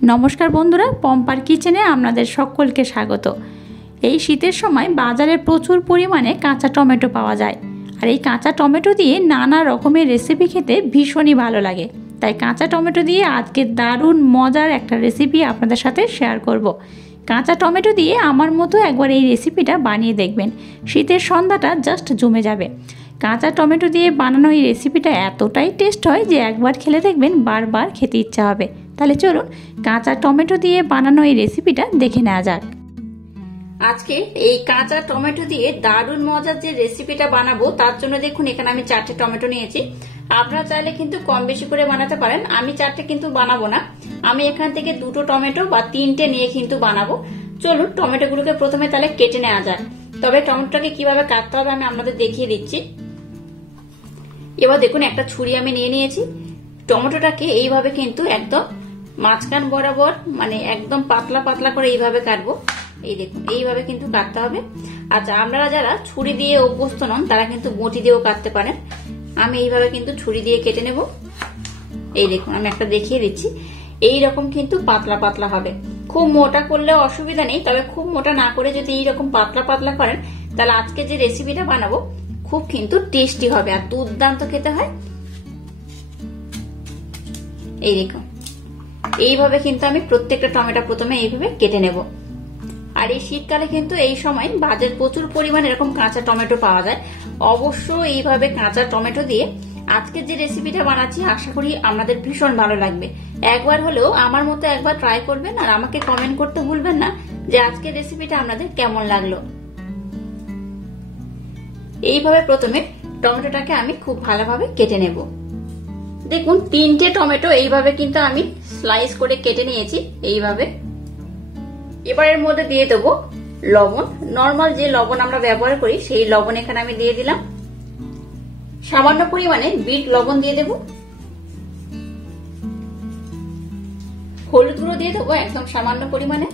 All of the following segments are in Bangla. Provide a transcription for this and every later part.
नमस्कार बंधुरा पम्पार किचेने आपनादेर सकलके स्वागत। এই শীতের সময় বাজারে প্রচুর পরিমাণে কাঁচা টমেটো পাওয়া যায় আর এই কাঁচা টমেটো দিয়ে নানা রকমের রেসিপি খেতে ভীষণই ভালো লাগে। তাই কাঁচা টমেটো দিয়ে আজকে দারুণ মজার একটা রেসিপি আপনাদের সাথে শেয়ার করব। কাঁচা টমেটো দিয়ে আমার মতো একবার এই রেসিপিটা বানিয়ে দেখবেন, শীতের সন্ধ্যাটা জাস্ট জমে যাবে। কাঁচা টমেটো দিয়ে বানানো এই রেসিপিটা এতটাই টেস্ট হয় যে একবার খেলে দেখবেন বারবার খেতে ইচ্ছা হবে। তাহলে চলুন কাঁচা টমেটো দিয়ে বানানো এই রেসিপিটা দেখে নেওয়া যাক। আজকে এই কাঁচা টমেটো দিয়ে দারুণ মজার যে রেসিপিটা বানাবো তার জন্য দেখুন এখানে আমি 4টে টমেটো নিয়েছি। আপনারা চাইলে কিন্তু কম বেশি করে বানাতে পারেন, আমি 4টে কিন্তু বানাবো না, আমি এখান থেকে 2টো টমেটো বা 3টে নিয়ে কিন্তু বানাবো। চলুন টমেটোগুলোকে প্রথমে তাহলে কেটে নেওয়া যাক। তবে টমেটোটাকে কিভাবে কাটতে হবে আমি আপনাদের দেখিয়ে দিচ্ছি। এবার দেখুন একটা ছুরি আমি নিয়ে নিয়েছি, টমেটোটাকে এইভাবে কিন্তু একদম মাঝখান বরাবর মানে একদম পাতলা পাতলা করে এইভাবে কাটবো। এই দেখুন এইভাবে কিন্তু কাটতে হবে। আচ্ছা, আপনারা যারা ছুরি দিয়ে অভ্যস্ত নন তারা কিন্তু বটি দিয়েও কাটতে পারেন। আমি এইভাবে কিন্তু ছুরি দিয়ে কেটে নেব। এই দেখুন আমি একটা দেখিয়ে দিচ্ছি, এইরকম কিন্তু পাতলা পাতলা হবে। খুব মোটা করলে অসুবিধা নেই, তবে খুব মোটা না করে যদি এইরকম পাতলা পাতলা করেন তাহলে আজকে যে রেসিপিটা বানাবো খুব কিন্তু টেস্টি হবে আর দুর্দান্ত খেতে হয়। এই দেখুন এইভাবে কিন্তু আমি প্রত্যেকটা টমেটো প্রথমে এইভাবে কেটে নেব। আর এই শীতকালে কিন্তু এই সময় বাজারে প্রচুর পরিমাণে এরকম কাঁচা টমেটো পাওয়া যায়। অবশ্যই এইভাবে কাঁচা টমেটো দিয়ে আজকে যে রেসিপিটা বানাচ্ছি আশা করি আপনাদের ভীষণ ভালো লাগবে। একবার হলেও আমার মতো একবার ট্রাই করবেন আর আমাকে কমেন্ট করতে ভুলবেন না যে আজকের রেসিপিটা আপনাদের কেমন লাগলো। এইভাবে প্রথমে টমেটোটাকে আমি খুব ভালোভাবে কেটে নেব। দেখুন 3টে টমেটো এইভাবে কিন্তু আমি স্লাইস করে কেটে নিয়েছি এইভাবে। এবার এর মধ্যে দিয়ে দেবো লবণ, নর্মাল যে লবণ আমরা ব্যবহার করি সেই লবণ এখানে আমি দিয়ে দিলাম। সামান্য পরিমাণে বিট লবণ দিয়ে দেব। হলুদ গুঁড়ো দিয়ে দেবো একদম সামান্য পরিমাণে,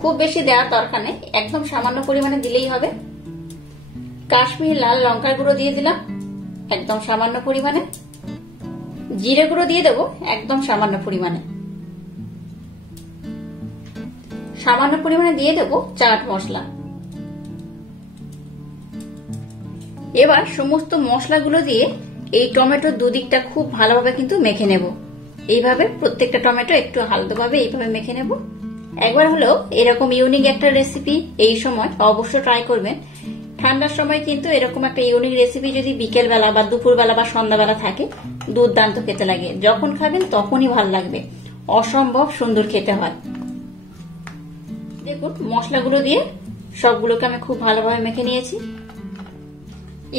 খুব বেশি দেওয়ার দরকার নেই, একদম সামান্য পরিমাণে দিলেই হবে। কাশ্মীরি লাল লঙ্কার গুঁড়ো দিয়ে দিলাম একদম সামান্য পরিমাণে। জিরে গুঁড়ো দিয়ে দেবো একদম সামান্য পরিমাণে। সামান্য পরিমাণে দিয়ে দেবো চাট মশলা। এবার সমস্ত মশলাগুলো দিয়ে এই টমেটোর দুদিকটা খুব ভালোভাবে কিন্তু মেখে নেব। এইভাবে প্রত্যেকটা টমেটো একটু হালকাভাবে এইভাবে মেখে নেব। একবার হলেও এরকম ইউনিক একটা রেসিপি এই সময় অবশ্যই ট্রাই করবেন। ঠান্ডার সময় কিন্তু এরকম একটা ইউনিক রেসিপি যদি বিকেল বেলা বা দুপুর বেলা বা সন্ধ্যাবেলা থাকে দুর্দান্ত খেতে লাগে, যখন খাবেন তখনই ভালো লাগবে, অসম্ভব সুন্দর খেতে হয়। দেখুন মশলাগুলো দিয়ে সবগুলোকে আমি খুব ভালোভাবে মেখে নিয়েছি।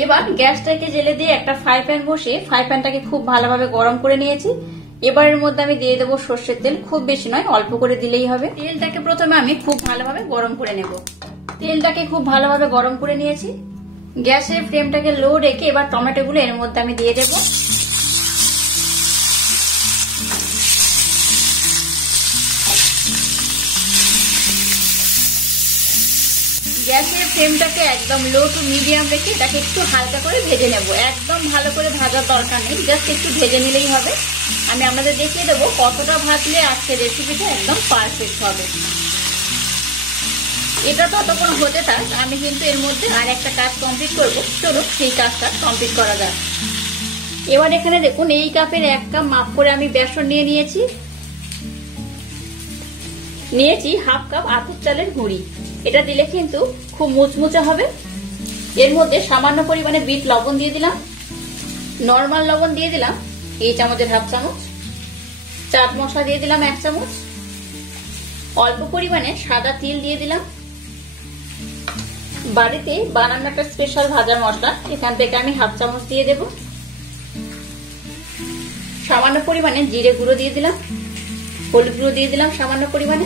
এবার গ্যাসটাকে জেলে দিয়ে একটা ফ্রাই প্যান বসিয়ে ফ্রাই প্যানটাকে খুব ভালোভাবে গরম করে নিয়েছি। এবার এর মধ্যে আমি দিয়ে দেবো সর্ষের তেল, খুব বেশি নয় অল্প করে দিলেই হবে। তেলটাকে প্রথমে আমি খুব ভালোভাবে গরম করে নেব। তেলটাকে খুব ভালোভাবে গরম করে নিয়েছি। গ্যাসের ফ্লেমটাকে লো রেখে এবার টমেটোগুলো এর মধ্যে আমি দিয়ে দেবো। গ্যাসের ফ্লেমটাকে একদম লো টু মিডিয়াম রেখে এটাকে একটু হালকা করে ভেজে নেব। একদম ভালো করে ভাজার দরকার নেই, জাস্ট একটু ভেজে নিলেই হবে। আমি আপনাদের দেখিয়ে দেবো কতটা ভাজলে আজকের রেসিপিটা একদম পারফেক্ট হবে। এটা ততক্ষণ হতে থাক, আমি কিন্তু এর মধ্যে আর একটা কাজ কমপ্লিট করবো। চলুন সেই কাজটা কমপ্লিট করা যাক। এবার এখানে দেখুন এই কাপের 1 কাপ মাপ করে আমি বেসন নিয়ে নিয়েছি। হাফ কাপ আতপ চালের গুঁড়ি, এটা দিলে কিন্তু খুব মুচমুচে হবে। এর মধ্যে সামান্য পরিমাণে বিট লবণ দিয়ে দিলাম, নর্মাল লবণ দিয়ে দিলাম এই চামচের হাফ চামচ, চাট মশলা দিয়ে দিলাম 1 চামচ, অল্প পরিমাণে সাদা তিল দিয়ে দিলাম। বাড়িতে বানানো একটা স্পেশাল ভাজা মশলা, এখান থেকে আমি হাফ চামচ দিয়ে দেব। সামান্য পরিমাণে জিরে গুঁড়ো দিয়ে দিলাম, হলুদ গুঁড়ো দিয়ে দিলাম সামান্য পরিমাণে,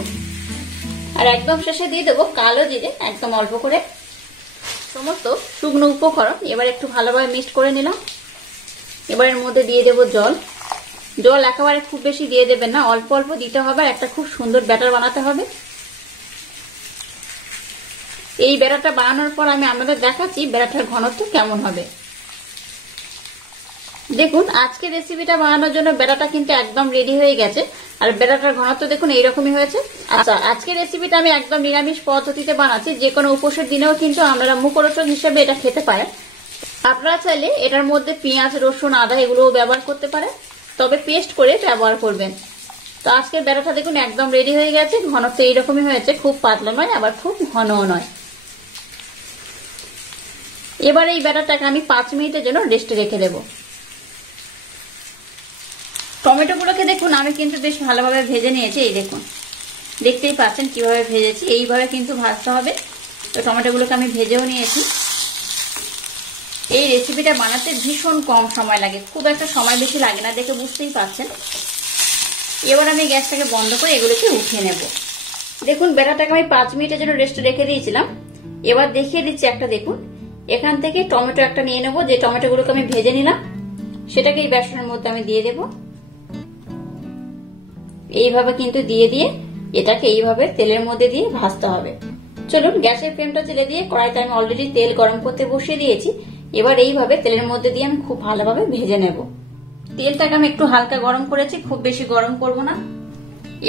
আর একদম শেষে দিয়ে দেবো কালো জিরে একদম অল্প করে। সমস্ত শুকনো উপকরণ এবার একটু ভালোভাবে মিক্সড করে নিলাম। এবার এর মধ্যে দিয়ে দেবো জল। জল একেবারে খুব বেশি দিয়ে দেবেন না, অল্প অল্প দিতে হবে, একটা খুব সুন্দর ব্যাটার বানাতে হবে। এই ব্যাটারটা বানানোর পর আমি আপনাদের দেখাচ্ছি ব্যাটারটার ঘনত্ব কেমন হবে। দেখুন আজকে রেসিপিটা বানানোর জন্য বেড়াটা কিন্তু একদম রেডি হয়ে গেছে। আর বেড়াটার ঘনত্ব দেখুন এইরকমই হয়েছে। আচ্ছা, আজকে রেসিপিটা আমি একদম নিরামিষ পদ্ধতিতে বানাচ্ছি। যে কোনো উপোসের দিনেও কিন্তু আপনারা মুখরোচক হিসেবে এটা খেতে পারেন। আপনারা চাইলে এটার মধ্যে পেঁয়াজ, রসুন, আদা এগুলোও ব্যবহার করতে পারেন, তবে পেস্ট করে ব্যবহার করবেন। তো আজকের বেড়াটা দেখুন একদম রেডি হয়ে গেছে। ঘনত্ব এইরকমই হয়েছে, খুব পাতলা নয় আবার খুব ঘনও নয়। এবার এই বেড়াটাকে আমি 5 মিনিটের জন্য রেস্টে রেখে দেবো। টমেটোগুলোকে দেখুন আমি কিন্তু বেশ ভালোভাবে ভেজে নিয়েছি। এই দেখুন, দেখতেই পাচ্ছেন কিভাবে ভেজেছি। এইভাবে কিন্তু ভাজতে হবে। তো টমেটোগুলোকে আমি ভেজেও নিয়েছি। এই রেসিপিটা বানাতে ভীষণ কম সময় লাগে, খুব একটা সময় বেশি লাগে না, দেখে বুঝতেই পারছেন। এবার আমি গ্যাসটাকে বন্ধ করে এগুলোকে উঠিয়ে নেব। দেখুন বেড়াটাকে আমি 5 মিনিটের জন্য রেস্টে রেখে দিয়েছিলাম। এবার দেখিয়ে দিচ্ছি একটা, দেখুন এখান থেকে টমেটো একটা নিয়ে নেবো। যে টমেটোগুলোকে আমি ভেজে নিলাম সেটাকে এই বেসনের মধ্যে আমি দিয়ে দেব। এইভাবে কিন্তু দিয়ে এটাকে এইভাবে তেলের মধ্যে দিয়ে ভাজতে হবে। চলুন গ্যাসের ফ্লেমটা জেলে দিয়ে কড়াইতে আমি অলরেডি তেল গরম করতে বসিয়ে দিয়েছি। এবার এইভাবে তেলের মধ্যে দিয়ে আমি খুব ভালোভাবে ভেজে নেব। তেলটাকে আমি একটু হালকা গরম করেছি, খুব বেশি গরম করব না।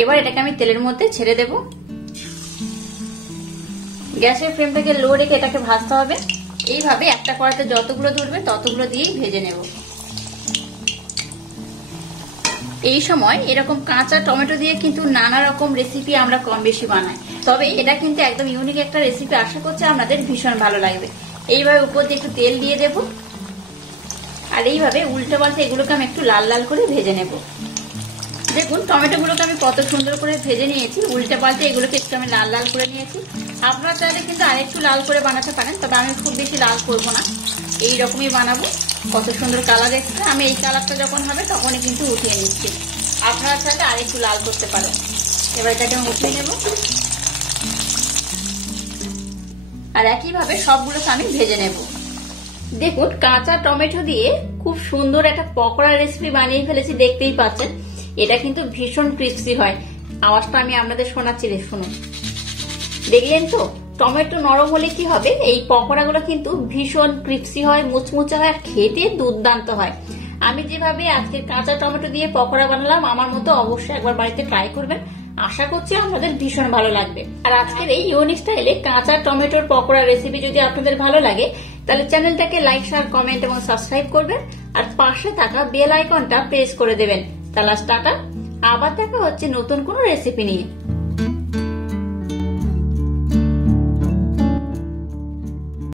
এবার এটাকে আমি তেলের মধ্যে ছেড়ে দেব। গ্যাসের ফ্লেমটাকে লো রেখে এটাকে ভাজতে হবে। এইভাবে একটা কড়াইতে যতগুলো ধরবে ততগুলো দিয়েই ভেজে নেব। এই সময় এরকম কাঁচা টমেটো দিয়ে কিন্তু নানা রকম রেসিপি আমরা কম বেশি বানাই, তবে এটা কিন্তু একদম ইউনিক একটা রেসিপি। আশা করছি আপনাদের ভীষণ ভালো লাগবে। এইভাবে উপর দিয়ে একটু তেল দিয়ে দেব। আর এইভাবে উল্টে পাল্টে এগুলোকে আমি একটু লাল লাল করে ভেজে নেব। দেখুন টমেটোগুলোকে আমি কত সুন্দর করে ভেজে নিয়েছি। উল্টে পাল্টে এগুলোকে একটু আমি লাল লাল করে নিয়েছি। আপনারা চাইলে কিন্তু আরেকটু লাল করে বানাতে পারেন, তবে আমি খুব বেশি লাল করবো না, এইরকমই বানাবো। কত সুন্দর কালার এসেছে। আমি এই কালারটা যখন হবে তখনই কিন্তু উঠিয়ে নিচ্ছি। আপনারা চাইলে আরেকটু লাল করতে পারেন। এবার এটাকে আমি উঠিয়ে নেব। আর একইভাবে সবগুলোকে আমি ভেজে নেব। দেখুন কাঁচা টমেটো দিয়ে খুব সুন্দর একটা পকোড়া রেসিপি বানিয়ে ফেলেছি, দেখতেই পাচ্ছেন। এটা কিন্তু ভীষণ ক্রিস্পি হয়। আওয়াজটা আমি আপনাদের শোনাচ্ছি, শুনুন। দেখলেন তো টমেটো নরম হলে কি হবে, এই পকোড়াগুলো কিন্তু ভীষণ ক্রিস্পি হয়, মুচমুচে হয়, আর খেতে দুর্দান্ত হয়। আমি যেভাবে আজকে কাঁচা টমেটো দিয়ে পকোড়া বানালাম, আমার মতো অবশ্যই একবার বাড়িতে ট্রাই করবেন। আশা করছি আপনাদের ভীষণ ভালো লাগবে। আর আজকের এই ইউনিক স্টাইলে কাঁচা টমেটোর পকোড়া রেসিপি যদি আপনাদের ভালো লাগে, তাহলে চ্যানেলটাকে লাইক, শেয়ার, কমেন্ট এবং সাবস্ক্রাইব করবেন। আর পাশে থাকা বেল আইকনটা প্রেস করে দেবেন। তাহলে টাটা, আবার দেখা হচ্ছে নতুন কোনো রেসিপি নিয়ে।